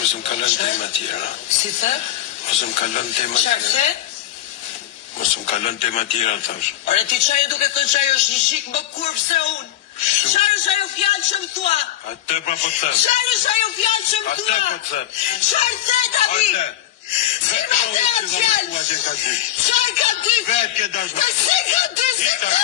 mos më kalon tema tjera. Si the? Mos më kalon tema Çfarë tjera. the? Mos më kalon tema tjera, thash. Ore ti çaj duke thënë çaj është një shik më kurb se unë. Çfarë është ajo fjalë që më thua? Atë pra po them. Çfarë është ajo fjalë që më thua? Atë po them. Çfarë the tani? Si më the atë fjalë? Çfarë ka dy? Vetë ke dashur. Si ka dy? Si ka